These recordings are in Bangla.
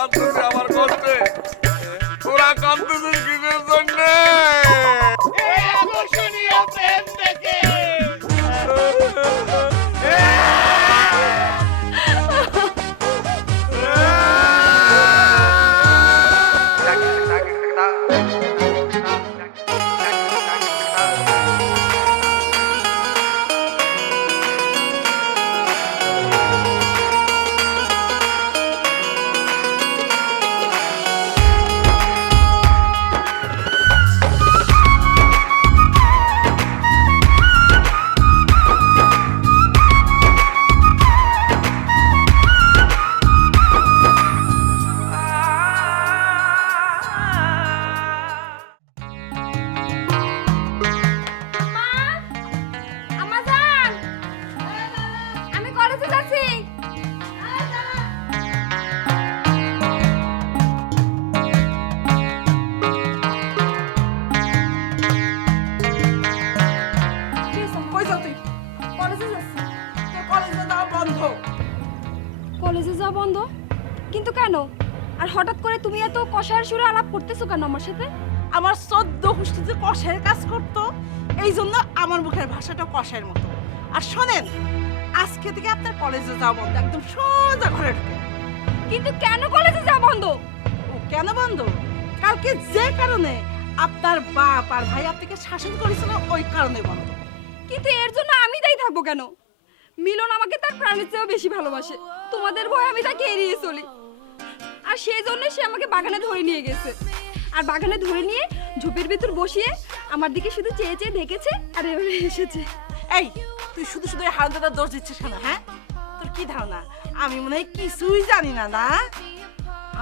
কাঁদতেছে আমার কষ্টে, তোরা কাঁদতেছিস কিসের জন্য? আকর্ষণীয় প্রেম দেখে আমি কলেজে যাচ্ছি। কই যাও তুই? কলেজে যাচ্ছি। তোর কলেজে যাওয়া বন্ধ। কলেজে যাওয়া বন্ধ? কিন্তু কেন? আর হঠাৎ করে তুমি এত কষার সুরে আলাপ করতেছো কেন আমার সাথে? আমার 14 গোষ্ঠী যে কষের কাজ করতো, এই জন্য আমার মুখের ভাষাটা কষের মতো। আর শোনেন, আজকে থেকে আপনার কলেজে যাওয়া বন্ধ, একদম সোজা ঘরে ঢুকে। কিন্তু কেন কলেজে যাওয়া বন্ধ? ও কেন বন্ধ? কালকে যে কারণে আপনার বাপ আর ভাই আপনাকে শাসন করেছিল, ওই কারণে বন্ধ। কিন্তু এর জন্য আমি দায়ী থাকবো কেন? মিলন আমাকে তার প্রাণের চেয়েও বেশি ভালোবাসে। তোমাদের ভয় আমি তাকে এড়িয়ে চলি, আর সেই জন্য সে আমাকে বাগানে ধরে নিয়ে গেছে। আর বাগানে ধরে নিয়ে ঝোপের ভিতর বসিয়ে আমার দিকে শুধু চেয়ে চেয়ে দেখেছে আর এভাবে এসেছে। এই তুই শুধু শুধু হারামজাদার দোষ দিচ্ছিস কেন? হ্যাঁ, তোর কি ধারণা আমি মনে হয় কিছুই জানি না? না,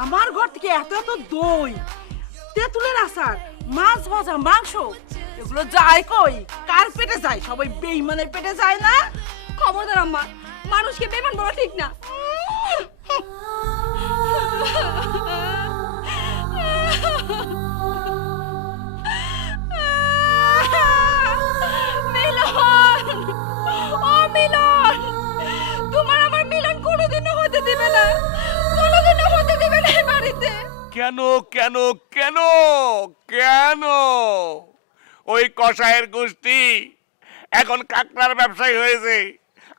আমার ঘর থেকে এত এত দই, তেঁতুলের আচার, মাছ ভাজা, মাংস, এগুলো যায় কই? কার পেটে যায়? সবাই বেইমানের পেটে যায় না? খবরদার আম্মা, মানুষকে বেমান বলা ঠিক না। মিলন, ও মিলন, তোমার আমার মিলন কোনোদিনও হতে দিবে না, কোনোদিনও হতে দিবে না এই বাড়িতে। কেন কেন কেন কেন? ওই কসাইয়ের গোষ্ঠী এখন কাকড়ার ব্যবসায়ী হয়েছে।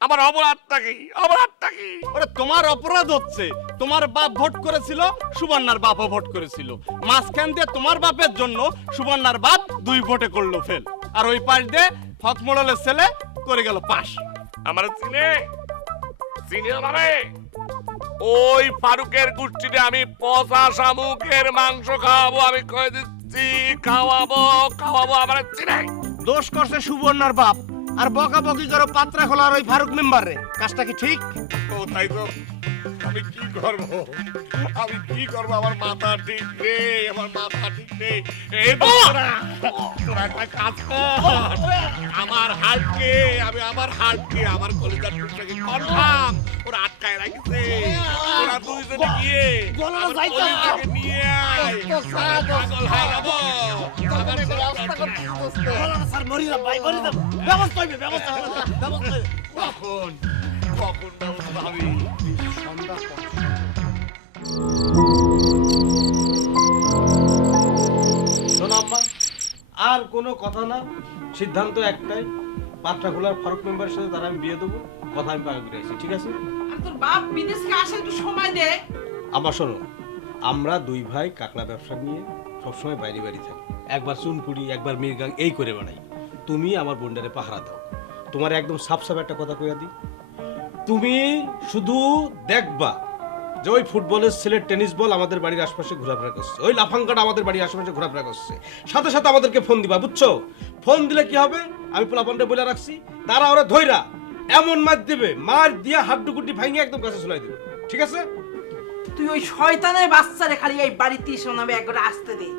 আমার অপরাধটা কি? অপরাধটা কি? ওরে তোমার অপরাধ হচ্ছে তোমার বাপ ভোট করেছিল, সুবর্ণার বাপও ভোট করেছিল। মাঝখান দিয়ে তোমার বাপের জন্য সুবর্ণার বাপ 2 ভোটে করলো ফেল, আর ওই পাশ দিয়ে ফকমোড়লের ছেলে করে গেল পাশ। আমার চিনে চিনে মানে ওই ফারুকের গোষ্ঠীতে আমি পচা শামুকের মাংস খাওয়াবো, আমি কয়ে দিচ্ছি, খাওয়াবো খাওয়াবো। আমার চিনে দোষ করছে সুবর্ণার বাপ, আর বকাবকি করো পাত্রা খোলার ওই ফারুক মেম্বার রে। কাজটা কি ঠিক? ও তাই তো। আমি কি করব? আমি কি করব? আমার মাথা ঠিক নেই, আমার মাথা ঠিক নেই। এই তোরা তোরা একটা কাজ কর, আমার হার্টকে, আমি আমার হার্টকে, আমার কলিজার টুকটাকে কনফার্ম ওরা আটকায় রাখছে। ওরা দুইজনে গিয়ে আমার কলিজাকে নিয়ে আয়, পাগল হয়ে যাবো। আমার ব্যবস্থা করতে স্যার মরিরা ভাই মরিরা, ব্যবস্থা হইবে, ব্যবস্থা ব্যবস্থা। কখন কখন ব্যবস্থা হবে? শোনো আম্মা, আর কোনো কথা না, সিদ্ধান্ত একটাই, পাত্রা খোলার ফারুক মেম্বারের সাথে তার আমি বিয়ে দেবো। কথা আমি পাকা করে আছি, ঠিক আছে? আর তোর বাপ বিদেশ থেকে আসে, একটু সময় দে। আম্মা শোনো, আমরা 2 ভাই কাকড়া ব্যবসা নিয়ে সবসময় বাইরে বাইরে থাকি, একবার চুনকুড়ি একবার মিরগাং এই করে বেড়াই। তুমি আমার বোনটারে পাহারা দাও। তোমার একদম সাফ সাফ একটা কথা কইয়া দিই, তুমি শুধু দেখবা যে ওই ফুটবলের ছেলে টেনিস বল আমাদের বাড়ির আশপাশে ঘোরাফেরা করছে, ওই লাফাঙ্গাটা আমাদের বাড়ির আশেপাশে ঘোরাফেরা করছে, সাথে সাথে আমাদেরকে ফোন দিবা, বুঝছো? ফোন দিলে কি হবে, আমি পোলাপানটা বলে রাখছি, তারা ওরা ধইরা এমন মার দেবে, মার দিয়া হাড্ডুকুড্ডি ভাঙিয়ে একদম কাছে চলাই দেবে, ঠিক আছে? তুই ওই শয়তানের বাচ্চারে খালি এই বাড়িতে শোনাবে, একবার আসতে দে।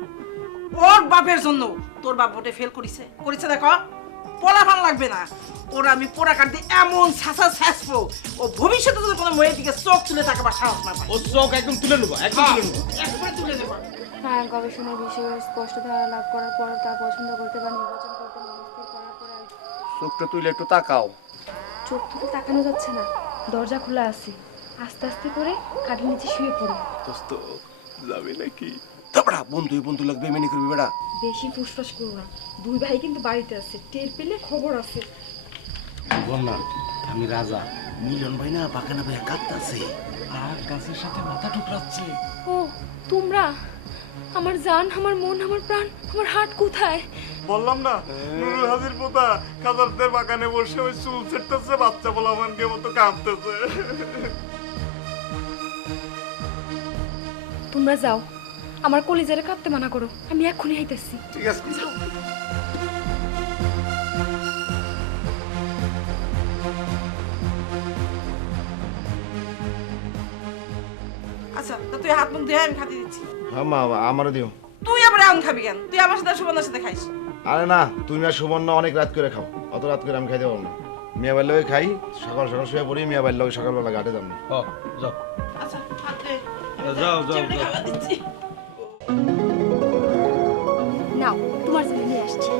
ওর বাপের জন্য তোর বাপ ভোটে ফেল করেছে, করেছে দেখো, পোলা ভাল লাগবে না। ওরা আমি পোড়া কাটতে এমন ছাসা ছাসবো, ও ভবিষ্যতে যদি কোনো মেয়ের দিকে চোখ তুলে তাকাবার সাহস না পায়। ও চোখ একদম তুলে নেবো, একদম তুলে নেবো। একবারে তুলে দেবো। হ্যাঁ, গবেষণার বিষয়ে স্পষ্ট ধারণা লাভ করার পর তা পছন্দ করতে বা নির্বাচন করতে মনস্থির করার পর চোখটা তুলে একটু তাকাও। চোখ থেকে তাকানো যাচ্ছে না, দরজা খোলা আছে। আস্তে আস্তে করে খাটের নিচে শুয়ে পড়ো। দোস্ত যাবে নাকি? তারপর বন্ধু বন্ধু লাগবে মেনে করবি বেড়া। বেশি ফুসফাস করো না, দুই ভাই কিন্তু বাড়িতে আছে, টের পেলে খবর আছে। বল না আমি রাজা, মিলন ভাই না বাগানে ভাই কাঁদতাছে আর গাছের সাথে মাথা ঠুকরাচ্ছে। ও তোমরা, আমার জান, আমার মন, আমার প্রাণ, আমার হার্ট কোথায়? বললাম না নুরুল হাজির পোতা কাজারদের বাগানে বসে ওই চুল ছেড়তেছে, বাচ্চা পোলামানকে মতো কাঁদতেছে। তোমরা যাও, আমার কলিজারে কাঁদতে মানা করো, আমি এক্ষুনি আইতেছি। ঠিক আছে আচ্ছা তো তুই হাত মুখ ধুয়ে আমি খাতে দিচ্ছি। হ্যাঁ মা আমারও দিও। তুই আবার এখন খাবি কেন? তুই আমার সাথে সুবর্ণার সাথে খাইস। আরে না তুমি আর সুবর্ণ অনেক রাত করে খাও, অত রাত করে আমি খাইতে পারবো না। মিয়া বাড়ির লগে খাই, সকাল সকাল শুয়ে পড়ি, মিয়া বাড়ির লগে সকালবেলা ঘাটে যাবো। যাও আচ্ছা হাত ধুয়ে যাও যাও চিমটি যাও। খাবার দিচ্ছি। নাও তোমার জন্য নিয়ে আসছি।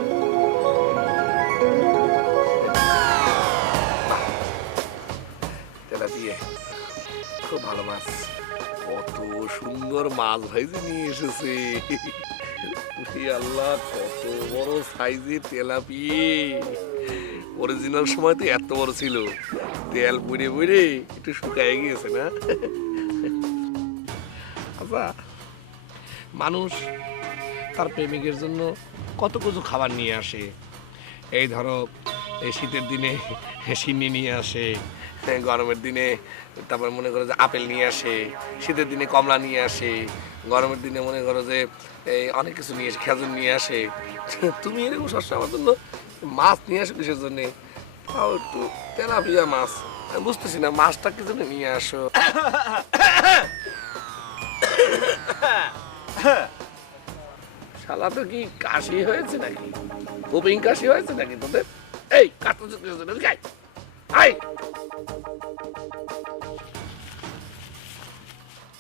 তেলাপিয়া খুব ভালো মাছ, কত সুন্দর মাছ ভাইজি নিয়ে এসেছে। হে আল্লাহ, কত বড় সাইজের তেলাপিয়া! অরিজিনাল সময় তো এত বড় ছিল, তেল পুড়ে পুড়ে একটু শুকায় গিয়েছে না? আচ্ছা, মানুষ তার প্রেমিকের জন্য কত কিছু খাবার নিয়ে আসে। এই ধরো এই শীতের দিনে সিন্নি নিয়ে আসে, গরমের দিনে তারপর মনে করো যে আপেল নিয়ে আসে, শীতের দিনে কমলা নিয়ে আসে, গরমের দিনে মনে করো যে এই অনেক কিছু নিয়ে আসে, খেজুর নিয়ে আসে। তুমি এরকম সবসময় আমার জন্য মাছ নিয়ে আসো কিসের জন্যে? তাও একটু তেলাপিয়া মাছ, আমি বুঝতেছি না মাছটা কি জন্য নিয়ে আসো। শালা তো কি কাশি হয়েছে নাকি? গোপিং কাশি হয়েছে নাকি তোদের? এই কাটতে আই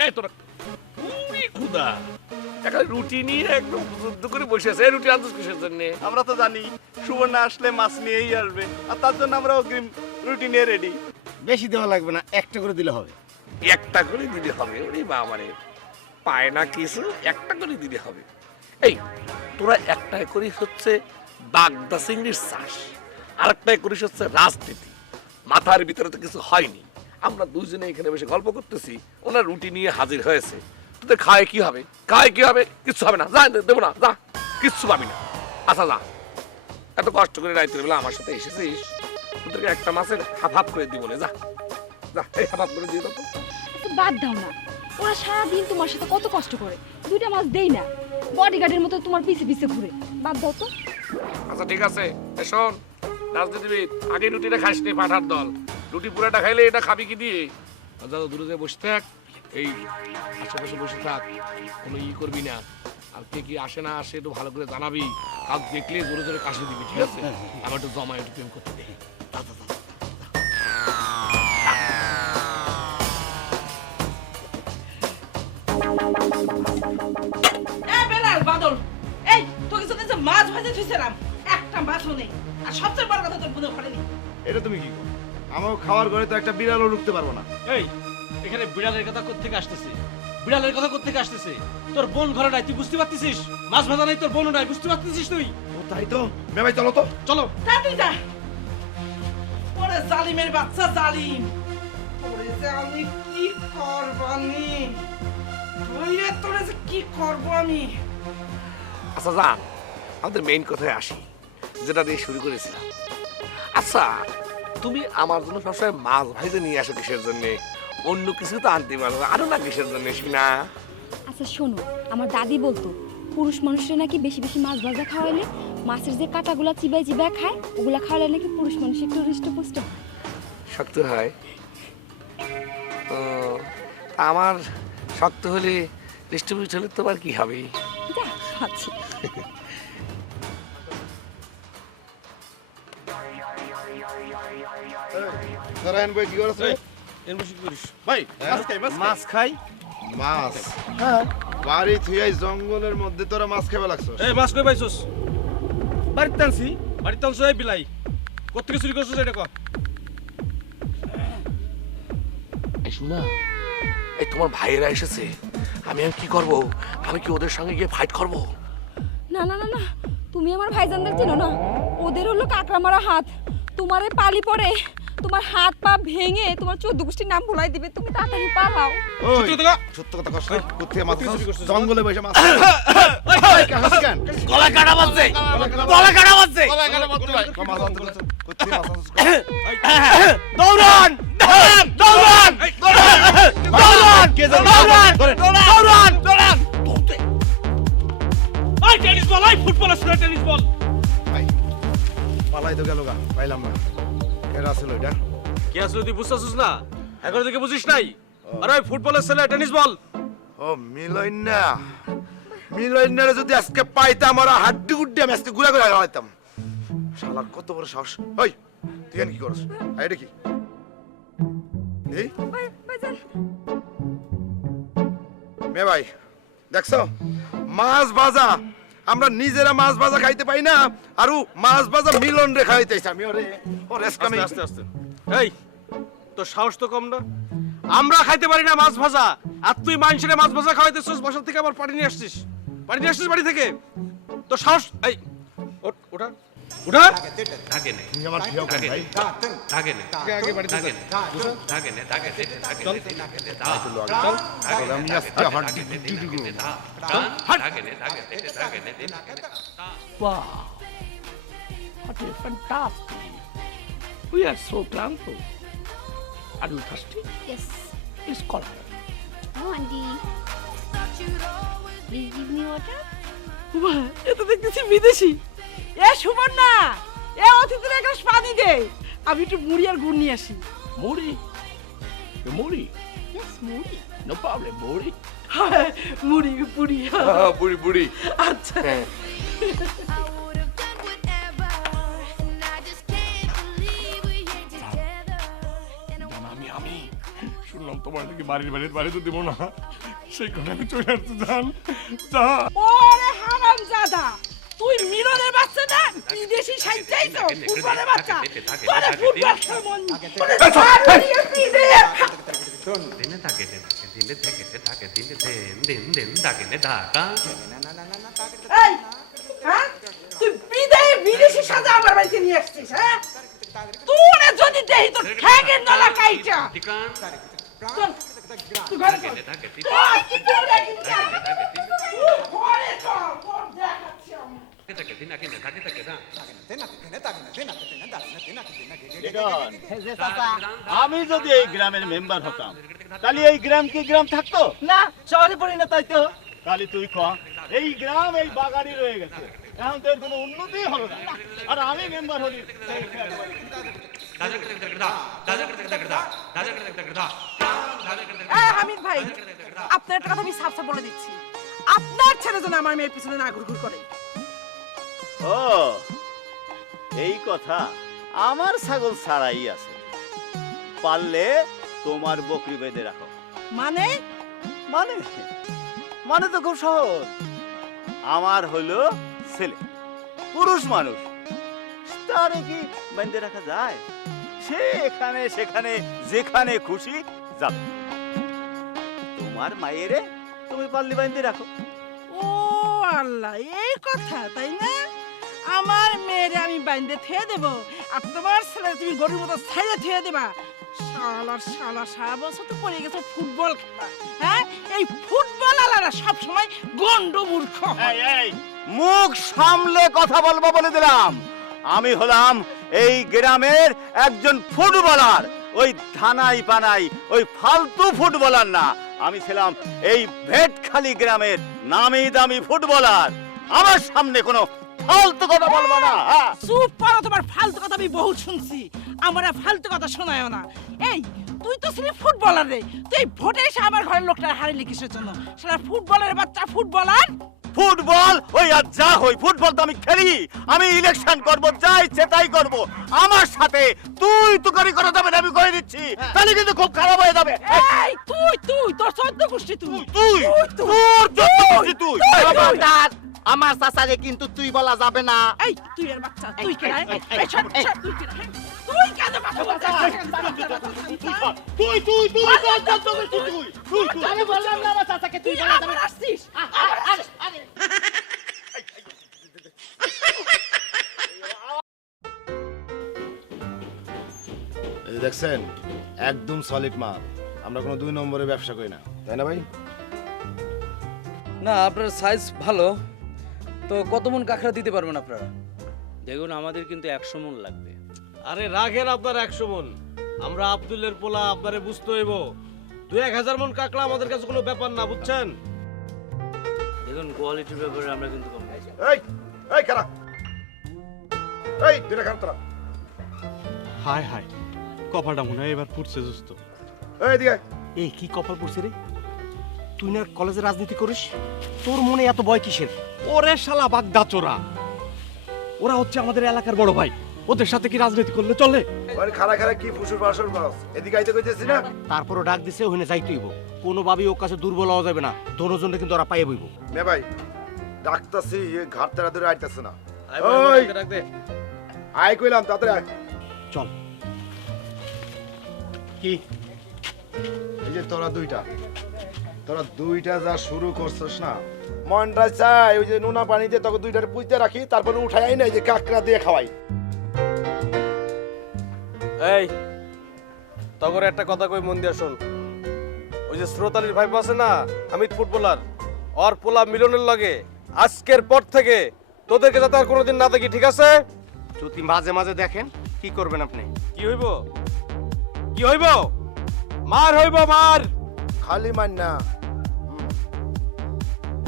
এই তোরা খুবই ক্ষুধা, একটা রুটি নিয়ে একদম যুদ্ধ করে বসে আছে। এই রুটি আনছিস কিসের জন্যে? আমরা তো জানি সুবর্ণা আসলে মাছ নিয়েই আসবে, আর তার জন্য আমরা অগ্রিম রুটি নিয়ে রেডি। বেশি দেওয়া লাগবে না, একটা করে দিলে হবে। একটা করে দিলে হবে? ওরে বাবারে, পায় না কিছু, একটা করে দিলে হবে। এই তোরা একটাই করিস হচ্ছে বাগদা চিংড়ির চাষ, আরেকটাই করিস হচ্ছে রাজনীতি। মাথার ভিতরে তো কিছু হয়নি। আমরা দুজনে এখানে বসে গল্প করতেছি, ওনার রুটি নিয়ে হাজির হয়েছে। তোদের খায় কি হবে? খায় কি হবে? কিচ্ছু হবে না, যা দেবো না, যা, কিচ্ছু পাবি না। আচ্ছা যা, এত কষ্ট করে রাইতের বেলা আমার সাথে এসেছিস, তোদেরকে একটা মাছের হাফ হাফ করে দিব না, যা যা, এই হাফ হাফ করে দিয়ে দাও তো। বাদ দাও না, ওরা সারাদিন তোমার সাথে কত কষ্ট করে, দুইটা মাছ দেই না, বডিগার্ডের মতো তোমার পিছে পিছে ঘুরে। বাদ দাও তো। আচ্ছা ঠিক আছে, এ শোন রাজনীতিবিদ, আগে রুটিটা খাস নি, পাঠার দল রুটি পুরাটা খাইলে এটা খাবি কি দিয়ে? যা দূরে যায় বসে থাক, এই আশেপাশে বসে থাক, কোনো ই করবি না। আর কে কি আসে না আসে একটু ভালো করে জানাবি, কাজ দেখলে জোরে জোরে কাশি দিবি, ঠিক আছে? আমার একটু জমা একটু প্রেম করতে দে। এই বেলাল বাদল, এই তোকে সাথে যে মাছ ভাজে থুইছিলাম, একটা মাছও নেই। আর সবচেয়ে বড় কথা তোর বুঝে পড়েনি। এটা তুমি কি করো? আমার খাওয়ার ঘরে তো একটা বিড়ালও ঢুকতে পারবো না। এই এখানে বিড়ালের কথা কোত্থেকে আসতেছে? বিড়ালের কথা কোত্থেকে আসতেছে? তোর বোন ঘরে নাই, তুই বুঝতে পারতেছিস? মাছ ভাজা নাই, তোর বোনও নাই, বুঝতে পারতেছিস তুই? ও তাই তো, মেয়ে চলো তো। চলো। তা তুই যা। ওরে জালিমের বাচ্চা জালিম, ওরে যে আমি কি করবানি, তুইরে তোরে যে কি করব আমি। আচ্ছা যান, আমাদের মেইন কথায় আসি, যেটা দিয়ে শুরু করেছিলাম। আচ্ছা তুমি আমার জন্য সবসময় মাছ ভাইজে নিয়ে আসো কিসের জন্য? অন্য কিছু তো আনতে পারো আরো না, কিসের জন্য না? আচ্ছা শোনো, আমার দাদি বলতো পুরুষ মানুষের নাকি বেশি বেশি মাছ ভাজা খাওয়াইলে, মাছের যে কাঁটাগুলা চিবাই চিবাই খায়, ওগুলা খাওয়ালে নাকি পুরুষ মানুষ একটু হৃষ্টপুষ্ট হয়। শক্ত হয়? ও, তা আমার শক্ত হলে হৃষ্টপুষ্ট হলে তোমার কি হবে? যা খাচ্ছি। নারায়ণ ভাই কি করছ রে? এর বসে কি করিস? ভাই হ্যাঁ? মাছ খাই। মাছ? হ্যাঁ। বাড়ি থুই জঙ্গলের মধ্যে তোরা মাছ খাইবা লাগছস? এই মাছ কই পাইছস? বাড়িতে টানছি। বাড়িতে টানছ এই বিলাই। কোত্থেকে চুরি করছস এটা ক? এই শোনা, এই তোমার ভাইয়েরা এসেছে, আমি কি করব? আমি কি ওদের সঙ্গে গিয়ে ফাইট করব? না না না না, তুমি আমার ভাইজানদের চিনো না, ওদের হলো কাকড়া মারা হাত। তোমারে পালি পরে তোমার হাত পা ভেঙে তোমার 14 গোষ্ঠীর নাম ভুলাই দিবে, তুমি তাড়াতাড়ি পালাও। ওই সত্য কথা কষ্ট কোথায় মাথা জঙ্গলে বসে মাছ কেন গলা কাটা বাজছে, গলা কাটা বাজছে। দৌড়ান দৌড়ান দৌড়ান দৌড়ান দৌড়ান দৌড়ান। এই টেনিস বল, এই ফুটবল আছে টেনিস বল। পালাই তো গেল গা, পাইলাম না। এরা ছিল এটা কি আসলে তুই বুঝছস না? এখন থেকে বুঝিস নাই? আরে ওই ফুটবলের ছেলে টেনিস বল। ও মিলইন্নারে যদি আজকে পাইতাম ওরা হাড্ডি গুড্ডি আমি আজকে গুড়া করে হারাইতাম। শালার কত বড় সাহস। ওই তুই এখানে কি করছ? এটা কি এই ভাইজান, মে ভাই দেখছো মাছ ভাজা, আমরা নিজেরা মাছ ভাজা খাইতে পাই না, আরু মাছ ভাজা মিলন রে খাইতেছি আমি। ওরে ওরে আজকে আস্তে আস্তে। এই তোর সাহস তো কম না? আমরা খাইতে পারি না মাছ ভাজা, আর তুই মানুষের মাছ ভাজা খাওয়াইতেছিস, বাসা থেকে আবার পানি নিয়ে আসছিস। পানি নিয়ে আসছিস বাড়ি থেকে? তোর সাহস? এই ওঠ, ওঠা ওঠা। থাকে নে, তুমি আমার প্রিয় কেন ভাই? থাকে নে, আগে বাড়িতে থাকে যা। নে, থাকে নে, থাকে নে, থাকে নে, থাকে নে, চল চল আমি আজকে হাড্ডি গুড্ডি দিব। থাকে নে, থাকে নে, থাকে নে, থাকে নে। Wow, what a fantastic. We are so thankful. Are you thirsty? Yes. Please call her. Oh, Auntie. Please give me water. বাহ, এ তো দেখতেছি বিদেশি। এ সুবর্ণা, এ অতিথির এক গ্লাস পানি দে, আমি একটু মুড়ি আর গুড় নিয়ে আসি। Muri. You Muri? Yes, Moody. No problem, Muri. মুড়ি পুরি। বুড়ি বুড়ি। আচ্ছা I would have done whatever, and I just can't believe we're here together. And আমি শুনলাম তোমার নাকি বাড়ি তো দিব না, সেই কথা আমি চলে আসতে জান যা। ওরে হারামজাদা, তুই মিলনের বাচ্চা না, বিদেশি সাইজাই তো ফুটবলের বাচ্চা। তোরে ফুটবল কেমন? তোরে ছাড় দিয়ে পিদে। দিনে থাকে দিনে থেকে থাকে দিনে দিন থাকে নে ঢাকা। এই, হ্যাঁ? তুই বিদেশি সাজা আমার বাড়িতে নিয়ে আসছিস, হ্যাঁ? তোরে যদি দেই তোর ঠ্যাঙের নলা কাইটা। ঠিকান চল, তুই ঘরে চল। থাকে ওই, কি তোরে কি ঘরে চল, তোর দেখাচ্ছি আমি। থাকে দিন আগে থাকে থাকে না। আমি যদি এই গ্রামের মেম্বার হতাম, তাহলে এই গ্রাম কি গ্রাম থাকতো? না, শহরে পরিণত হইতো। তাহলে তুই ক, এই গ্রাম এই বাগানই রয়ে গেছে, এখন তো এর কোনো উন্নতি হলো না। আর আমি মেম্বার হলি এই হামিদ ভাই, আপনার একটা কথা আমি সাফ সাফ বলে দিচ্ছি, আপনার ছেলে যেন আমার মেয়ের পিছনে না ঘুরঘুর করে। ও এই কথা, আমার ছাগল ছাড়াই আছে, পারলে তোমার বকরি বেঁধে রাখো। মানে মানে মানে তো খুব সহজ, আমার হলো ছেলে, পুরুষ মানুষ, তারে কি বেঁধে রাখা যায়? সে এখানে সেখানে যেখানে খুশি যাবে। তোমার মায়েরে তুমি পারলে বেঁধে রাখো। ও আল্লাহ, এই কথা তাই না? আমার মেয়েরে আমি বাইন্দে থুয়ে দেব, আর তোমার ছেলে তুমি গরুর মতো ছাইড়ে থুয়ে দেবা। শালা সারা বছর তো পড়ে গেছে ফুটবল খেলা, হ্যাঁ? এই ফুটবল আলারা সবসময় গন্ড মূর্খ হয়। এই মুখ সামলে কথা বলবো বলে দিলাম। আমি হলাম এই গ্রামের একজন ফুটবলার, ওই থানাই পানাই ওই ফালতু ফুটবলার না। আমি ছিলাম এই ভেটখালি গ্রামের নামি দামি ফুটবলার। আমার সামনে কোনো ফালতু কথা বলবো না। চুপ করো, তোমার ফালতু কথা আমি বহুত শুনছি, আমার আর ফালতু কথা শোনায়ও না। এই তুই তো ছিলি ফুটবলার রে, তুই ভোটে এসে আমার ঘরের লোকটা হারিলি কিসের জন্য? সেটা ফুটবলের বাচ্চা ফুটবলার। ফুটবল ওই আর যা হই, ফুটবল তো আমি খেলি, আমি ইলেকশন করব, যা ইচ্ছে তাই করব। আমার সাথে তুই তুকারি করা যাবে না, আমি করে দিচ্ছি, তাহলে কিন্তু খুব খারাপ হয়ে যাবে। এই তুই তোর 14 গোষ্ঠী তুই। তুই তোর যত খুশি তুই। আমার চাচারে কিন্তু তুই বলা যাবে না। এই তুই এর বাচ্চা, তুই কে রে? এই সব তুই কে রে? তুই কেন কথা বলছিস? আমি বললাম না আমার চাচাকে তুই তুই আবার আসছিস? এই যে দেখছেন একদম সলিড মাল। আমরা কোনো 2 নম্বরের ব্যবসা করি না, তাই না ভাই? না আপনার সাইজ ভালো তো কত মন কাঁকড়া দিতে পারবেন আপনারা? দেখুন আমাদের কিন্তু 100 মণ লাগবে। আরে রাখেন আপনার 100 মন, আমরা আব্দুলের পোলা, আপনারে বুঝতে হইব 2-1000 মন কাকড়া আমাদের কাছে কোনো ব্যাপার না, বুঝছেন? দেখুন কোয়ালিটির ব্যাপারে আমরা কিন্তু কম পাই। এই এই কারা, এই দুটা খান তোরা, হায় হায়, কপালটা মনে হয় এবার ফুটছে দোস্ত। এই দিকে এই কি কপাল পড়ছে রে? তুই না কলেজে রাজনীতি করিস, তোর মনে এত ভয় কিসের? ওরে শালা বাগদা চোরা, ওরা হচ্ছে আমাদের এলাকার বড় ভাই, ওদের সাথে কি রাজনীতি করলে চলে? ওই খারা খারা কি ফুসুর ফাসুর করস? এদিকে আইতে কইতেছি না? তারপরও ডাক দিছে ওখানে যাইতে হইব, কোনোভাবেই ওর কাছে দুর্বল হওয়া যাবে না, দোনোজনে কিন্তু ওরা পাইয়ে বইব। মে ভাই ডাকতাছি, ঘাট তেরা ধরে আইতাছে না। আয় ওই ডাক দে। আয় কইলাম তাড়াতাড়ি আয়। চল। কি এই যে তোরা দুইটা যা শুরু করছস না, মনটা চাই ওই যে নোনা পানিতে তোকে দুইটারে পুইতে রাখি, তারপরে উঠাই আই না এই যে কাকড়া দিয়ে খাওয়াই। এই তগর একটা কথা কই, মন দিয়ে শোন। ওই যে শ্রোতালির ভাই আছে না হামিদ ফুটবলার, ওর পোলা মিলনের লাগে আজকের পর থেকে তোদেরকে যাতে আর কোনোদিন না দেখি, ঠিক আছে? যদি মাঝে মাঝে দেখেন কি করবেন আপনি? কি হইব? কি হইব? মার হইব, মার। খালি মান না,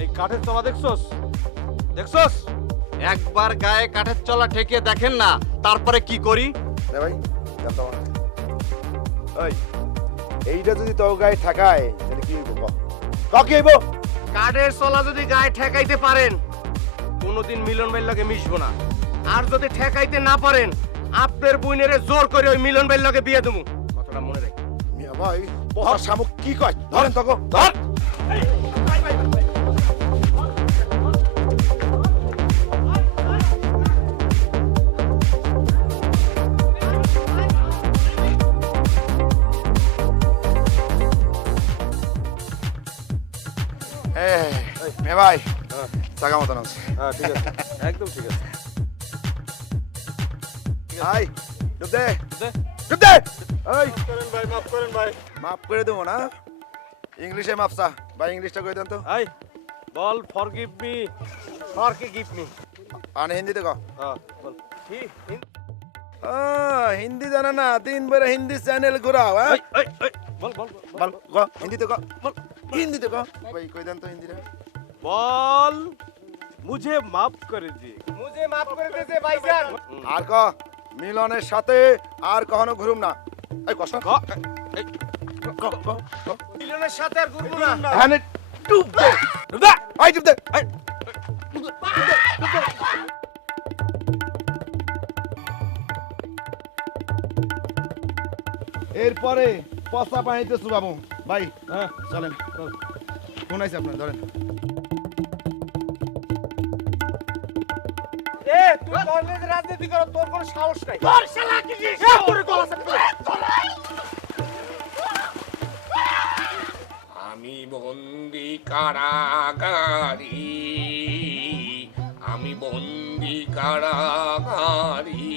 এই কাঠের তলা দেখছস? দেখছস? একবার গায়ে কাঠের চলা ঠেকিয়ে দেখেন না তারপরে কি করি? নে ভাই জানতো না। ওই এইটা যদি তোর গায়ে ঠাকায় তাহলে কি হইব? কি হইব? কাঠের চলা যদি গায়ে ঠেকাইতে পারেন কোনোদিন মিলন ভাইয়ের লগে মিশবো না, আর যদি ঠেকাইতে না পারেন আপনার বুইনেরে জোর করে ওই মিলন ভাইয়ের লগে বিয়ে দেবো, কথাটা মনে রাখ। মিয়া ভাই বহার শামুক কি কয়? ধরেন তোকে, ধর। মে ভাই জায়গা মতন আছে। হ্যাঁ ঠিক আছে, একদম ঠিক আছে। ভাই ডুব দে, দে। ডুব দে। এই করেন ভাই, মাফ করেন ভাই। মাফ করে দেবো না, ইংলিশে মাপসা ভাই, ইংলিশটা কই দেন তো। আই বল ফরগিভ মি, ফরগিভ মি। আর হিন্দিতে কও। হ্যাঁ বল। কি হিন্দি জানা না, 3 বার হিন্দি চ্যানেল ঘুরাও। হ্যাঁ বল বল বল কও, হিন্দিতে কও, বল হিন্দিতে কও ভাই, কই দেন তো হিন্দিতে। বল মুঝে মাফ করে দে, মুঝে মাফ করে দে ভাইজান। আর ক মিলনের সাথে আর কখনো ঘুরুম না। এই কষ্ট ক মিলনের সাথে আর ঘুরবো না। হ্যাঁ ডুব দে, ডুব দে, আই ডুব দে, আই এরপরে পচা পানিতে চুবাবো ভাই। হ্যাঁ চলেন, ফোন আইছে আপনার, ধরেন। এ তুই কলেজে রাজনীতি কর, তোর কোনো সাহস নাই। তোর শালা কি আমি বন্দি কারাগারি, আমি বন্দি কারাগারি,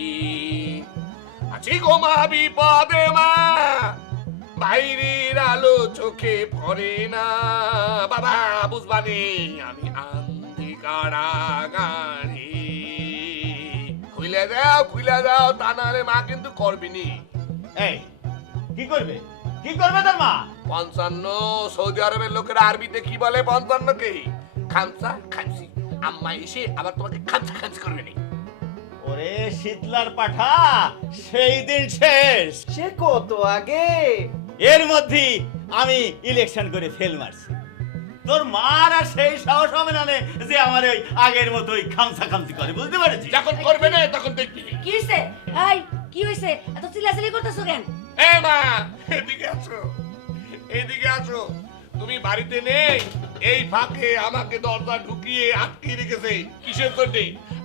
আছি গো মা বিপদে মা, বাইরের আলো চোখে পড়ে না, বাবা বুঝবানি আমি আন্দি কারাগারি। খুলে দাও তা নাহলে মা কিন্তু করবিনি। এই কি করবে? কি করবে তোর মা? 55 সৌদি আরবের লোকেরা আরবিতে কি বলে 55 কে? খামসা খামসি। আম্মা এসে আবার তোমাকে খামসা খামসি করবে নি। ওরে শীতলার পাঠা, সেই দিন শেষ। সে কত আগে? এর মধ্যেই আমি ইলেকশন করে ফেল মারছি। তোর মার আর সেই সাহস হবে না রে যে আমার ওই আগের মতোই খামসা খামসি করে, বুঝতে পারছিস? যখন করবে না তখন দেখবি। কি হইছে? এই কি হইছে? এত চিল্লাচিল্লি করতেছো কেন? এ মা এদিকে আসো, এদিকে আসো। তুমি বাড়িতে নেই, এই ফাঁকে আমাকে দরজা ঢুকিয়ে আটকে রেখেছে কিসের জন্যে?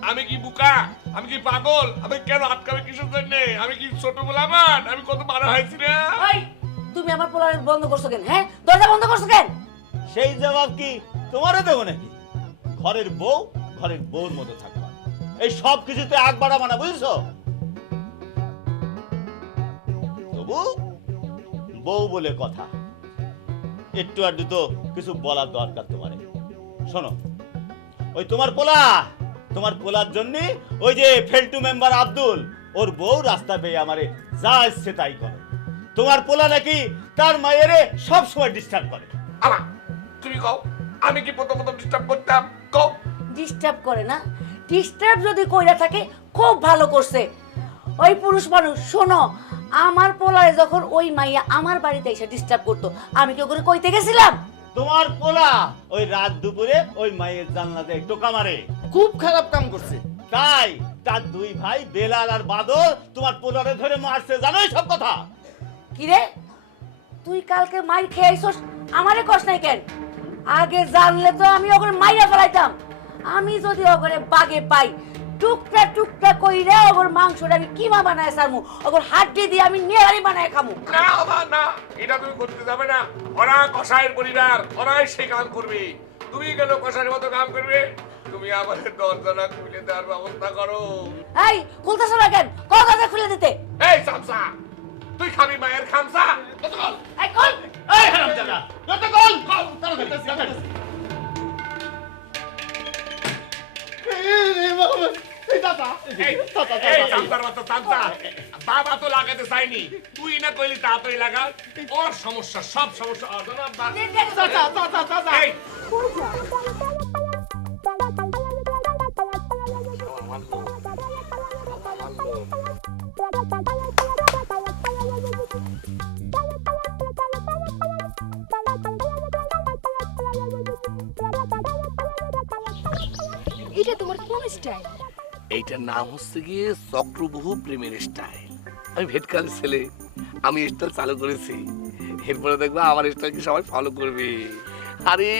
আমি কি বুকা, আমি কি পাগল, আমি কেন আটকাবে কিসের জন্য? আমি কি ছোট গোলামান? আমি কত বড় হয়েছি না? ওই তুমি আমার পোলার বন্ধ করছো কেন? হ্যাঁ, দরজা বন্ধ করছো কেন? সেই জবাব কি তোমারও দেবো নাকি? ঘরের বউ ঘরের বউর মতো থাকবা, এই সব কিছুতে আগ বাড়াবা না, বুঝছো? তবু বউ বলে কথা, একটু আধটু তো কিছু বলার দরকার তোমারে। শোনো, ওই তোমার পোলার জন্য ওই যে ফেলটু মেম্বার আব্দুল, ওর বউ রাস্তা পেয়ে আমারে যা ইচ্ছে তাই করে। তোমার পোলা নাকি তার মায়েরে সব সময় ডিস্টার্ব করে। আমা তুমি কও, আমি কি প্রথম ডিস্টার্ব করতাম? কও। ডিস্টার্ব করে না? ডিস্টার্ব যদি কইরা থাকে খুব ভালো করছে। ওই পুরুষ মানুষ, শোনো, আমার পোলারে যখন ওই মাইয়া আমার বাড়িতে এসে ডিস্টার্ব করতো, আমি কি ওকে কইতে গেছিলাম? তোমার পোলা ওই রাত দুপুরে ওই মায়ের জানলাতে টোকা মারে, খুব খারাপ কাম করছে। তাই তার দুই ভাই বেলাল আর বাদল তোমার পোলারে ধরে মারছে, জানোই সব কথা। কি রে, তুই কালকে মাইর খেয়েছিস, আমারে কষ্ট নাই কেন? আগে জানলে তো আমি ওকে মাইরা ফেলাইতাম। আমি যদি ওকে বাগে পাই, টুকরা টুকরা কইরা ওর মাংসটা আমি কিমা বানায় সারমু, ওর হাড্ডি দিয়ে আমি নেহারি বানায় খামু। না বাবা না, এটা তুমি করতে যাবে না। ওরা কসাইয়ের পরিবার, ওরাই সেই কাম করবে। তুমি কেন কসাইয়ের মতো কাম করবে? তুমি আমাদের দরজাটা খুলে দেওয়ার ব্যবস্থা করো। এই খুলতেছ না কেন? কত দরজা খুলে দিতে। এই সামসা, তুই খাবি মায়ের খামসা? কত কল? এই কল। এই হারামজাদা, কত কল কল তাড়াতাড়ি। বাবা তো লাগাতে চাইনি, তুই না কইলি তাড়াতাড়ি লাগা। ওর সমস্যা, সব সমস্যা এটা তোমার কোন স্টাইল? এইটার নাম হচ্ছে গিয়ে চক্রবহু প্রেমের স্টাইল। আমি ভেটকালের ছেলে, আমি স্টাইল চালু করেছি। এরপরে দেখবা আমার স্টাইল কি সবাই ফলো করবে। আরে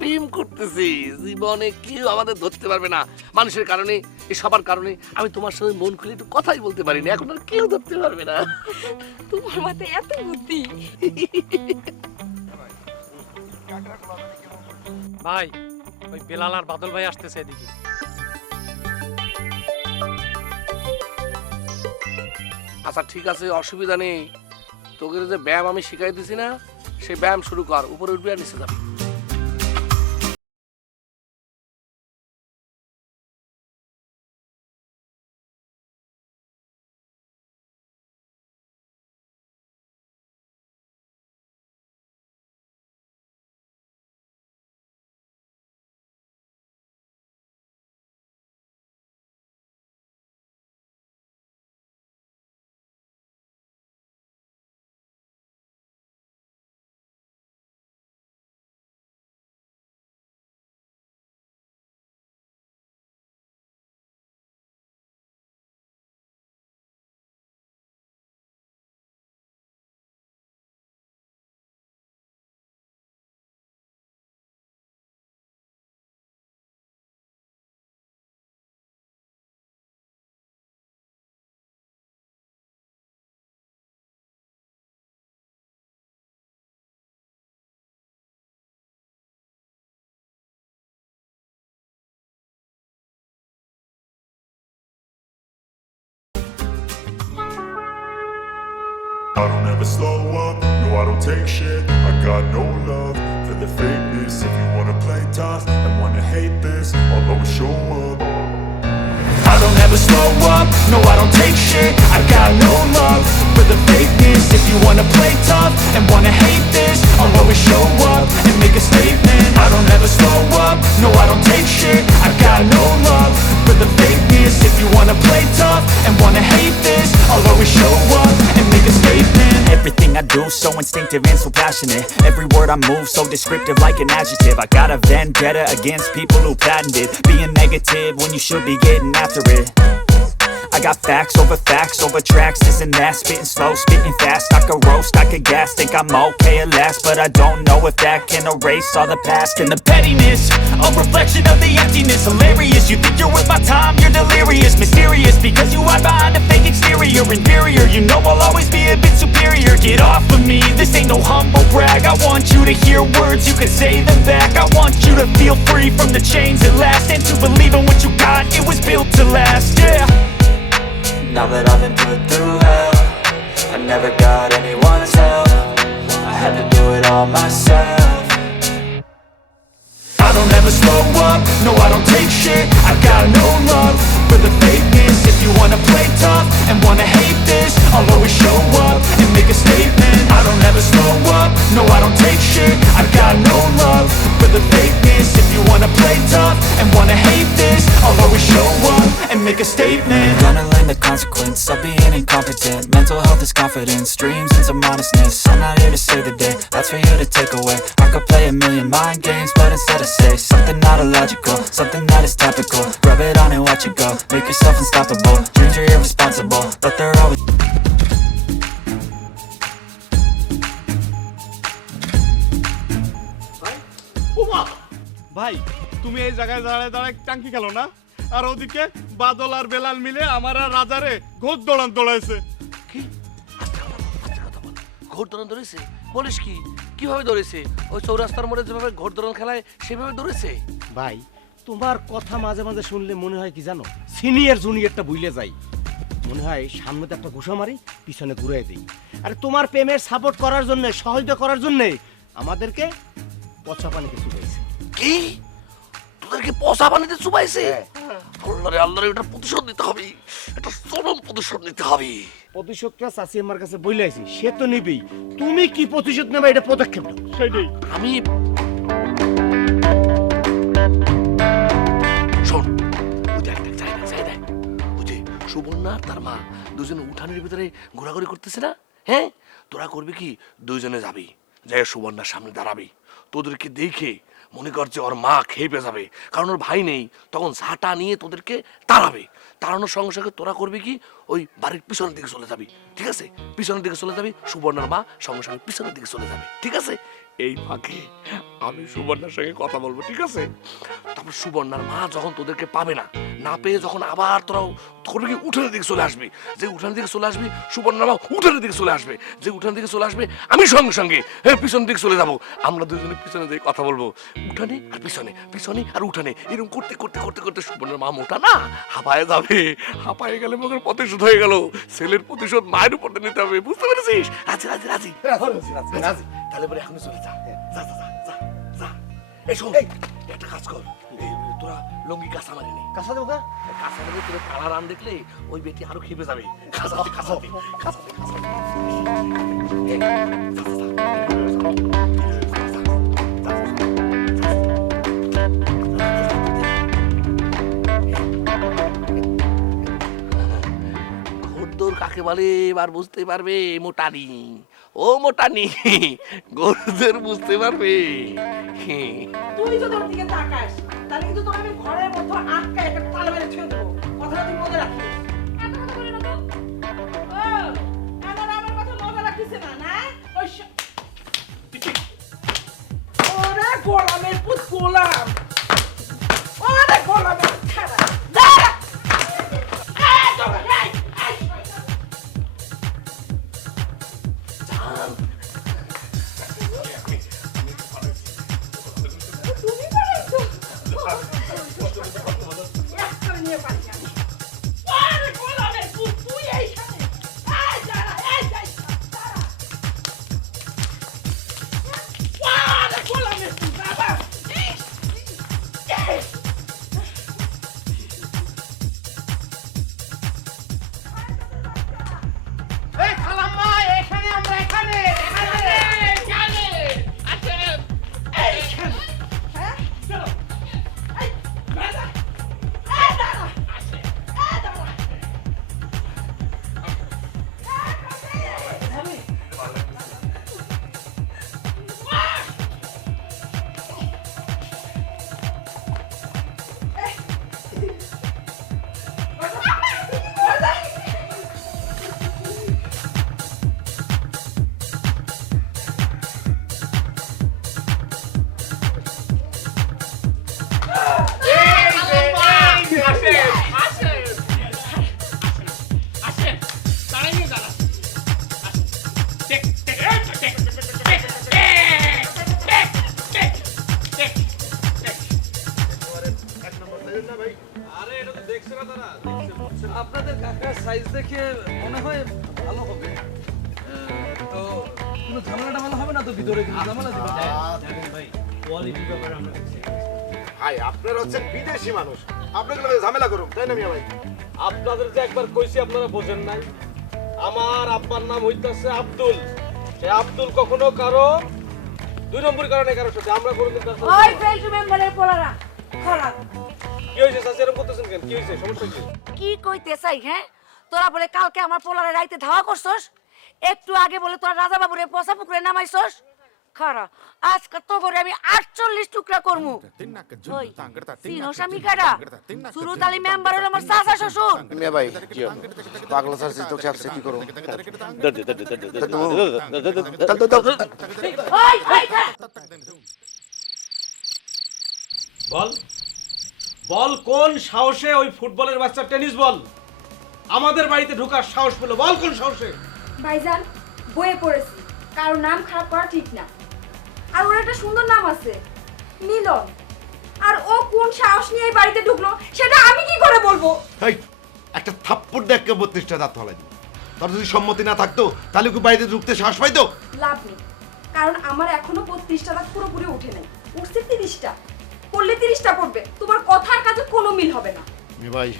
প্রেম করতেছি, জীবনে কেউ আমাদের ধরতে পারবে না। মানুষের কারণে, এই সবার কারণে আমি তোমার সঙ্গে মন খুলে একটু কথাই বলতে পারি না, এখন আর কেউ ধরতে পারবে না। তোমার মাথায় এত বুদ্ধি। ভাই, ওই বেলাল আর বাদল ভাই আসতেছে এদিকে। আচ্ছা ঠিক আছে, অসুবিধা নেই। তোকে যে ব্যায়াম আমি শিখাই দিছি না, সেই ব্যায়াম শুরু কর। উপরে উঠবি আর নিচে যাবি। I don't ever slow up, no I don't take shit. I got no love for the fakeness. If you wanna play tough and wanna hate this, I'll always show up. I don't ever slow up, no I don't take shit. I got no love for the fakeness. If you wanna play tough and wanna hate this, I'll always show up and make a statement. I don't ever slow up, no I don't take shit. I got no love for the fakeness. If you wanna play tough and wanna hate this, I'll always show up and make a statement. Everything I do so instinctive and so passionate. Every word I move so descriptive like an adjective. I got a vendetta against people who patented being negative when you should be getting after it. I I got facts over tracks, this and that. Spitting slow, spitting fast. I could roast, I could gas. Think I'm okay at last, but I don't know if that can erase all the past. And the pettiness, a reflection of the emptiness. Hilarious, you think you're worth my time, you're delirious. Mysterious, because you hide behind a fake exterior. Inferior, you know I'll always be a bit superior. Get off of me, this ain't no humble brag. I want you to hear words, you can say them back. I want you to feel free from the chains at last, and to believe in what you got, it was built to last, yeah. Now that I've been put through hell, I never got anyone's help. I had to do it all myself. I don't ever slow up, no I don't take shit. I got no love for the fakeness. If you wanna play tough and wanna hate this, I'll always show up and make a statement. I don't ever slow up, no I don't take shit. I got no love for the fakeness. If you wanna play tough and wanna hate this, I'll always show up and make a statement. Gonna learn the consequence of being incompetent. Mental health is confidence, dreams and some honestness. I'm not here to save the day, that's for you to take away. I could play a million mind games, but instead I say something not illogical, something that is topical. Rub it on and watch it go, make yourself unstoppable. Dreams are irresponsible, but they're always ভাই তুমি এই জায়গায় দাঁড়ায় দাঁড়ায় টাঙ্কি খেলো না, আর ওদিকে বাদল আর বেলাল মিলে আমার আর রাজারে ঘোর দৌড়াইছে। কি ঘোর দৌড়ান ধরেছে? বলিস কি? কিভাবে ধরেছে? ওই চৌরাস্তার মোড়ে যেভাবে ঘোর দৌড়ান খেলায় সেভাবে ধরেছে? ভাই তোমার কথা মাঝে মাঝে শুনলে মনে হয় কি জানো, সিনিয়র জুনিয়রটা ভুলে যাই। মনে হয় সামনে তো একটা ঘুষা মারি, পিছনে ঘুরে দিই। আরে তোমার প্রেমের সাপোর্ট করার জন্য, সহযোগিতা করার জন্য আমাদেরকে পচা পানিতে চুবাইছে। কি তোদেরকে পচা পানিতে চুবাইছে? আল্লাহরে আল্লাহরে, এটা প্রতিশোধ নিতে হবে, এটা চরম প্রতিশোধ নিতে হবে। প্রতিশোধটা চাচি আমার কাছে বইলাইছি, সে তো নিবেই। তুমি কি প্রতিশোধ নেবে এটা পদক্ষেপ নাও। সেটাই আমি শোন, ওই দেখ দেখ যাই দেখ যাই দেখ, ওই যে সুবর্ণা আর তার মা দুজনে উঠানের ভিতরে ঘোরাঘুরি করতেছে না? হ্যাঁ, তোরা করবি কি, দুইজনে যাবি, যাই সুবর্ণার সামনে দাঁড়াবি। তোদেরকে দেখে মনে কর যে ওর মা খেপে যাবে, কারণ ওর ভাই নেই, তখন ঝাঁটা নিয়ে তোদেরকে তাড়াবে। তাড়ানোর সঙ্গে সঙ্গে তোরা করবি কি, ওই বাড়ির পিছনের দিকে চলে যাবি, ঠিক আছে? পিছনের দিকে চলে যাবি, সুবর্ণার মা সঙ্গে সঙ্গে পিছনের দিকে চলে যাবে, ঠিক আছে? এই ফাঁকে আমি সুবর্ণার সঙ্গে কথা বলবো, ঠিক আছে? তারপর সুবর্ণার মা যখন তোদেরকে পাবে না, না পেয়ে যখন আবার তোরাও করবি কি, উঠানের দিকে চলে আসবি। যে উঠানের দিকে চলে আসবি, সুবর্ণার মা উঠানের দিকে চলে আসবে। যে উঠানের দিকে চলে আসবে, আমি সঙ্গে সঙ্গে পিছনের দিকে চলে যাবো। আমরা দুজনে পিছনে দিয়ে কথা বলবো, উঠানে আর পিছনে, পিছনে আর উঠানে, এরকম করতে করতে করতে করতে সুবর্ণার মা মোটা না হাঁপায়ে যাবে। হাঁপায়ে গেলে মগের প্রতিশোধ হয়ে গেল। ছেলের প্রতিশোধ মায়ের উপর নিতে হবে, বুঝতে পেরেছিস? রাজি রাজি রাজি রাজি। তাহলে পরে এখনই চলে যা, যা যা যা যা। এই শোন, একটা কাজ কর, তোরা লঙ্গি কাঁচা মারি নি। কাঁচা দেবো? কাঁচা মারি, তোরা কালা রান দেখলে ওই বেটি আরো খেপে যাবে। কাঁচাতে কাঁচাতে কাঁচাতে কাঁচাতে। ঘোড়দৌড় কাকে বলে এবার বুঝতে পারবে মোটানি। ও মোটানি, ঘোড়দৌড় বুঝতে পারবে। তুই যদি ওর দিকে তাকাস, তাহলে কিন্তু তোকে আমি ঘরের মধ্যে আটকায় একটা তালা মেরে ছেড়ে দেবো। কথাটা তুই মনে রাখিস। এত কথা বলি না তো। ও, আমার কথা মনে রাখিস না, না? ওই ওরে গোলামের পুত গোলাম। ওরে গোলামের খারাপ। দাঁড়া। এই তোরা, এই আপনাদের কাকার সাইজ দেখে মনে হয় ভালো হবে। তো কোনো ঝামেলা হবে না তো ভিতরে কিছু ঝামেলা দিবেন না? ভাই কোয়ালিটির ব্যাপারে আমরা ভাই আপনারা হচ্ছেন বিদেশি মানুষ, আপনাদের ঝামেলা করুন তাই না মিয়া ভাই? আপনাদের যে একবার কইছি আপনারা বোঝেন নাই। আমার আব্বার নাম হইতাছে আব্দুল। সে আব্দুল কখনো কারো দুই নম্বর কারণে কারোর সাথে আমরা কোনোদিন কারোর সাথে- ওই ফেলটু মেম্বারের পোলারা খারাপ। কি হয়েছে চাচি এরকম করতেছেন কেন? কি হয়েছে, সমস্যা কি? কি কইতে চাই হ্যাঁ? তোরা বলে কালকে আমার পোলারে রাইতে ধাওয়া করছস, একটু আগে বলে তোরা রাজা বাবুরে পচা পুকুরে নামাইছস। খারা আজকে তো করে আমি 48 টুকরা করমু। ওই সিনোস আমি কারা? সুরুত আলী মেম্বার হলো আমার চাচা শ্বশুর। মিয়া ভাই কি হলো? পাগলা স্যার তো চাপছে কি করব? ওই ওই খারা। বল বল কোন সাহসে ওই ফুটবলের বাচ্চা টেনিস বল আমাদের বাড়িতে ঢোকার সাহস পেল? বল কোন সাহসে? ভাইজান বইয়ে পড়েছি, কারো নাম খারাপ করা ঠিক না। আর ওর একটা সুন্দর নাম আছে, মিলন। আর ও কোন সাহস নিয়ে এই বাড়িতে ঢুকলো সেটা আমি কি করে বলবো? এই একটা থাপ্পড় দেখকে 32টা দাঁত হলাই দিই। তোর যদি সম্মতি না থাকতো তাহলে কি বাড়িতে ঢুকতে সাহস পাইতো? লাভ নেই, কারণ আমার এখনো 32টা দাঁত পুরোপুরি উঠে নাই। উঠছে 30টা, পড়লে 30টা পড়বে। তোমার কথার কাজে কোনো মিল হবে না। মি ভাই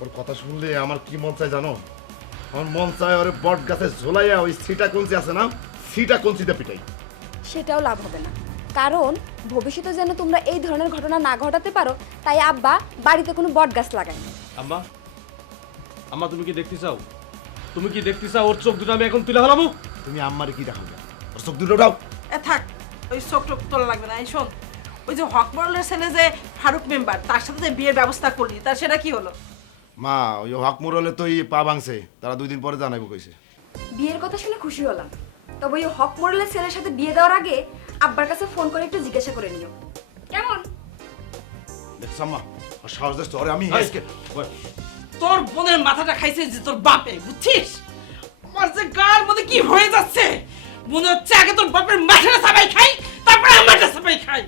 ওর কথা শুনলে আমার কি মন চায় জানো? আমার মন চায় ওরে বট গাছে ঝোলাইয়া ওই সিটা কঞ্চি আছে না, সিটা কঞ্চিতে পিটাই। সেটাও লাভ হবে না, কারণ ভবিষ্যতে যেন তোমরা এই ধরনের ঘটনা না ঘটাতে পারো, তাই আব্বা বাড়িতে কোনো বট গাছ লাগায়নি। আম্মা, আম্মা তুমি কি দেখতে চাও? তুমি কি দেখতে চাও ওর চোখ দুটো আমি এখন তুলে ফেলাবো? তুমি আম্মারে কি দেখাবে? ওর চোখ দুটো উঠাও। থাক, ওই চোখ টোক তোলা লাগবে না। এই শোন, ওই যে হক মডেলের ছেলে যে ফারুক মেম্বার, তার সাথে যে বিয়ের ব্যবস্থা করলি, তার সেটা কি হলো? মা ওই হক মুরলে তো পা ভাঙছে, তারা 2 দিন পরে জানাইবো কইছে। বিয়ের কথা শুনে খুশি হলাম, তবে ওই হক মডেলের ছেলের সাথে বিয়ে দেওয়ার আগে আব্বার কাছে ফোন করে একটু জিজ্ঞাসা করে নিও কেমন। দেখছ আম্মা ওর সাহস দেখছ? ওরে আমি আজকে তোর বোনের মাথাটা খাইছে যে তোর বাপে, বুঝছিস? আমার যে গার মধ্যে কি হয়ে যাচ্ছে মনে হচ্ছে আগে তোর বাপের মাথাটা সাবাই খাই, তারপরে আমারটা সাবাই খাই।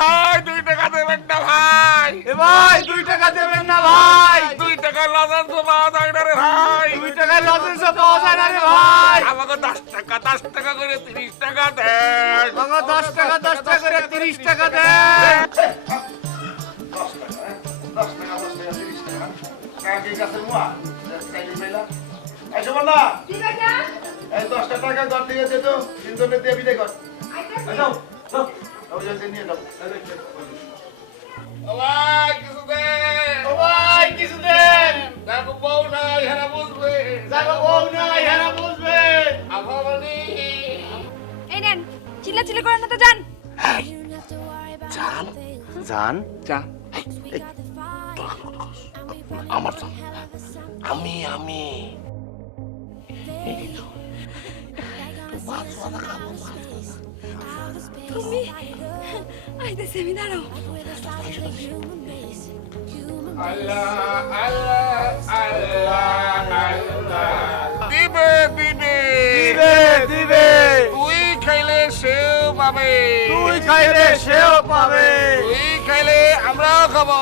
ভাই 2 টাকা দেবেন না ভাই। ভাই 2 টাকা দেবেন না ভাই। 2 টাকা লজেন্স পাওয়া যায় না রে ভাই। 2 টাকার লজেন্স পাওয়া যায় না রে ভাই। আমাকে 10 টাকা করে 30 টাকা দেন। আমাকে 10 টাকা করে 30 টাকা দেন। 10 টাকা 30 টাকা কাকে কাছে মুয়া কাইলি মেলা আইছো বন্ধা। ঠিক আছে, এই 10 টাকা ঘর থেকে দে তো, তিনজনে দিয়ে বিদায় কর। যাও যাও ওই যে নিয়ে যাও। ভাই কিছু দেন। ভাই কিছু দেন। দেখো বউ নাই হেরা বুঝবে। দেখো বউ নাই হেরা বুঝবে। আফাবনি এই নেন, চিল্লাচিল্লি করেন না তো, যান। জান জান জান আমার জান আমি এই তো তুমি আইতেছে, আমি দাঁড়াও। আল্লাহ আল্লাহ আল্লাহ আল্লাহ দিবে দিবে দিবে দিবে। তুই খাইলে সেও পাবে। তুই খাইলে সেও পাবে। তুই খাইলে আমরাও খাবো।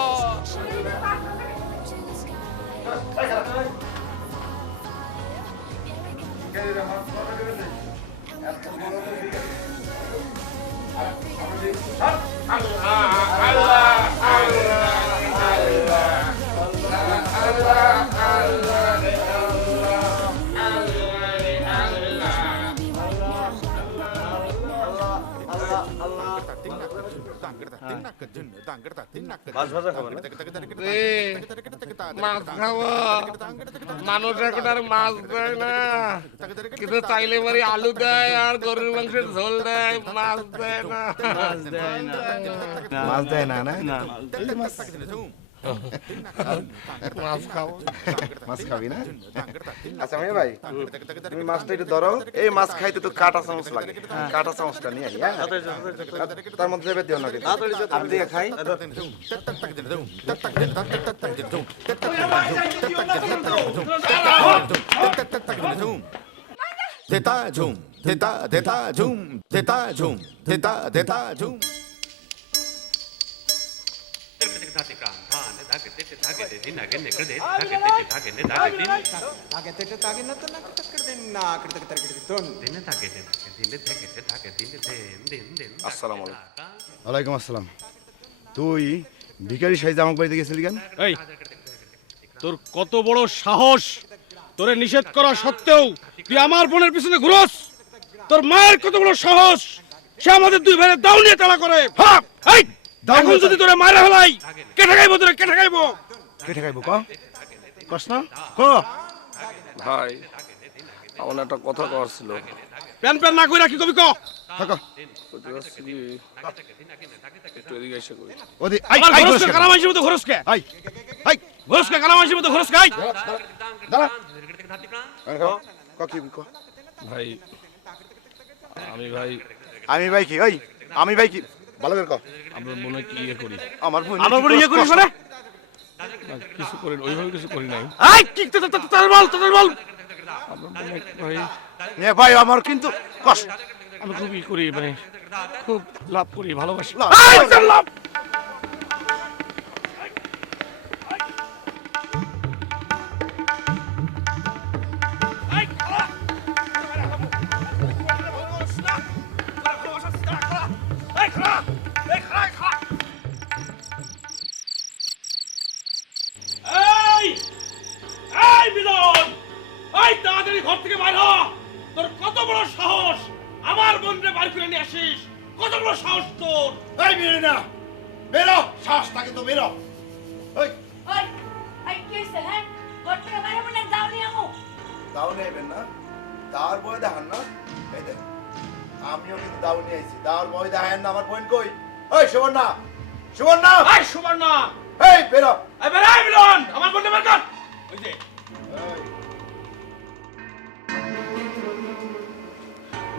মাছ ভাজা খাবে না? মাছ খাবো, মানুষ এখন আর মাছ দেয় না, কিন্তু চাইলে মারি আলু দেয় আর গরুর মাংসের ঝোল দেয়, মাছ দেয় না। মাছ দেয় না না মাছ খাবো। মাছ খাবি না? আচ্ছা মেয়ে ভাই, তুমি মাছটা একটু ধরো। এই মাছ খাইতে তো কাঁটা চামচ লাগে, কাঁটা চামচটা নিয়ে আই। হ্যাঁ, তার মধ্যে এবার দিও না কিন্তু, আমি দিয়ে খাই। Theta zoom, theta zoom, theta zoom, theta zoom. আসসালামু আলাইকুম। ওয়ালাইকুম আসসালাম। তুই ভিখারি সাইজ আমার বাড়িতে গেছিলি কেন? এই তোর কত বড় সাহস, তোরে নিষেধ করা সত্ত্বেও তুই আমার বোনের পিছনে ঘুরোস? তোর মায়ের কত বড় সাহস, সে আমাদের দুই ভাইয়ের দাও নিয়ে তাড়া করে। ভাব এই এখন যদি তোরে মারা হলাই কে ঠেকাইবো? তোরে কে ঠেকাইবো? কে ঠেকাইবো ক? কস না ক? ভাই আমার একটা কথা কওয়ার ছিল। প্যান প্যান না কইরা কি কবি ক? থাকো একটু এদিকে এসে কই। ওদি আমার ঘরসকে কারামাইশের মতো ঘরসকে আই আই ঘরসকে কারামাইশের মতো ঘরসকে আই দাঁড়া ক কি ক? ভাই আমি ভাই কি ওই আমি ভাই কি ভালো করে ক? আমরা মনে কি ইয়ে করি, আমার বোন ইয়ে করিস মানে? কিছু করি ওইভাবে কিছু করি নাই। আই কি তার বল আমরা মনে ভাই নে ভাই আমার কিন্তু কষ্ট, আমি খুব ই করি, মানে খুব লাভ করি, ভালোবাসি। লাভ ঘর থেকে বাইর হ। তোর কত বড় সাহস, আমার বোনরে বাইর করে নিয়ে আসিস? কত বড় সাহস তোর? এই বেরো না, বেরো, শ্বাস থাকে তো বেরো। ওই ওই এই কি হইছে হ্যাঁ? ঘর থেকে বাইরে বলে দাও নি আমু। দাও নেবেন না, দাওয়ার বয় দেখান না। এই দেখ আমিও কিন্তু দাও নিয়ে আইছি, দাওয়ার বয় দেখান না। আমার বোন কই? ওই সুবর্ণা, সুবর্ণা, এই সুবর্ণা, এই বেরো, এই বেরাই মিলন, আমার বোনরে বের কর। ওই যে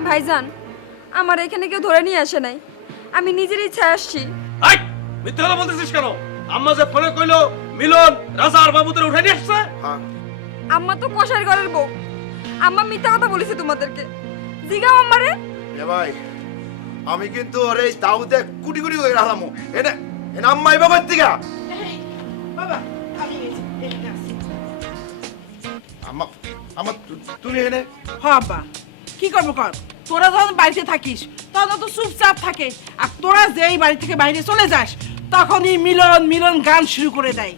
ভাইজান, আমার এখানে কেউ ধরে নিয়ে আসে নাই, আমি নিজের ইচ্ছায় আসছি। এই মিথ্যা কথা বলতেছিস কেন? আম্মা যে ফোনে কইলো মিলন রাজা আর বাবুদের উঠাই নিয়ে আসছে। হ্যাঁ আম্মা তো কষার ঘরের বউ, আম্মা মিথ্যা কথা বলেছে তোমাদেরকে। জিগাও আম্মারে। এ ভাই আমি কিন্তু ওরে দাও দে কুটি কুটি করে রাখলাম। এটা এ আম্মাই বাবার দিগা বাবা আমি গেছি এখানে আসছি। আম্মা আম্মা তুমি এনে বাবা কি করবো কর, তোরা যখন বাড়িতে থাকিস তখন তো চুপচাপ থাকে, আর তোরা যেই বাড়ি থেকে বাইরে চলে যাস তখনই মিলন মিলন গান শুরু করে দেয়।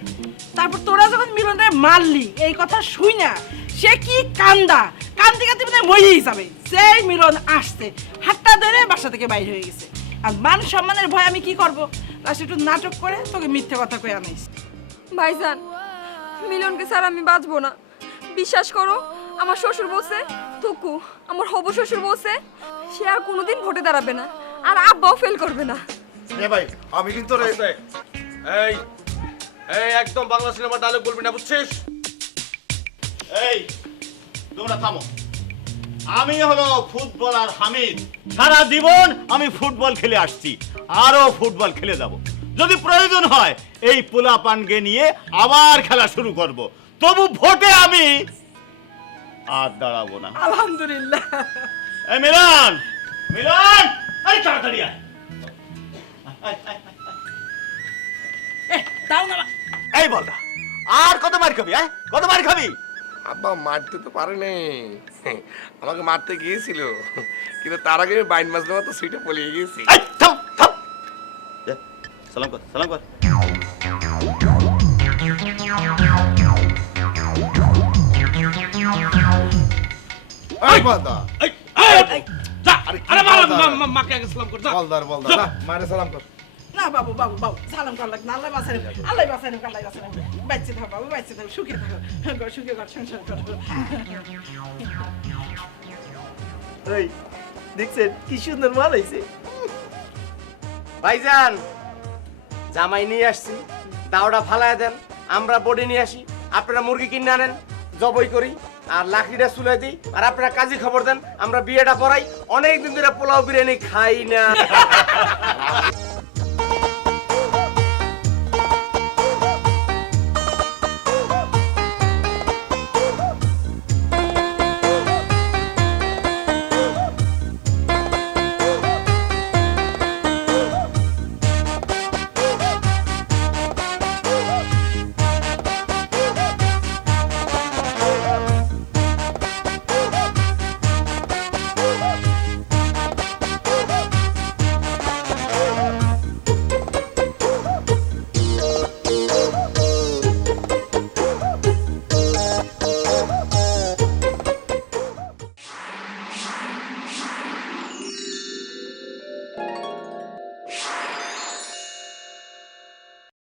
তারপর তোরা যখন মিলনের মারলি এই কথা শুই না, সে কি কান্দা কান্দি কান্দি মানে মরেই যাবে। যেই মিলন আসছে হাতটা ধরে বাসা থেকে বাইরে হয়ে গেছে। আর মান সম্মানের ভয় আমি কি করবো, লাস্টে একটু নাটক করে তোকে মিথ্যে কথা কয়ে আনিস। ভাইজান, মিলনকে স্যার আমি বাঁচবো না, বিশ্বাস করো। আমার শ্বশুর বলছে, থুকু আমার হবু শ্বশুর বলছে, সে আর কোনোদিন ভোটে দাঁড়াবে না, আর আব্বাও ফেল করবে না। এ ভাই আমি কিন্তু রে এই এই একদম বাংলা সিনেমা ডায়লগ বলবি না, বুঝছিস? এই তোমরা থামো। আমি হলো ফুটবলার হামিদ, সারা জীবন আমি ফুটবল খেলে আসছি, আরো ফুটবল খেলে যাব। যদি প্রয়োজন হয় এই পোলাপানকে নিয়ে আবার খেলা শুরু করব, তবু ভোটে আমি আর দাঁড়াবো না। আলহামদুলিল্লাহ। এই মিলন, মিলন, আরে তাড়াতাড়ি আয়। দাও না এই বলদা, আর কত মার খাবি? কত মার খাবি? আব্বা মারতে তো পারেনি, আমাকে মারতে গিয়েছিল, কিন্তু তার আগে বাইন মাছ দেওয়া তো সুইটে পলিয়ে গেছি। থাম থাম, সালাম কর, সালাম কর। এই বাদা যা আরে কি আরে বলদার? মাকে আগে সালাম কর যা বলদার না মারে সালাম কর। না বাবু বাবু বাবু সালাম কর লাগ না আল্লাহ বাঁচাই আল্লাহ বাঁচাই আল্লাহ বাঁচাই বাচ্চা থাকো বাবু বাচ্চা থাকো সুখে থাকো সুখে ঘর সংসার করো ওই দেখছেন কি সুন্দর মাল হয়েছে ভাইজান জামাই নিয়ে আসছি দাওটা ফালায় দেন আমরা বডি নিয়ে আসি আপনারা মুরগি কিনে আনেন জবই করি আর লাকড়িটা চুলাই দিই আর আপনারা কাজী খবর দেন আমরা বিয়েটা পড়াই অনেক দিন ধরে পোলাও বিরিয়ানি খাই না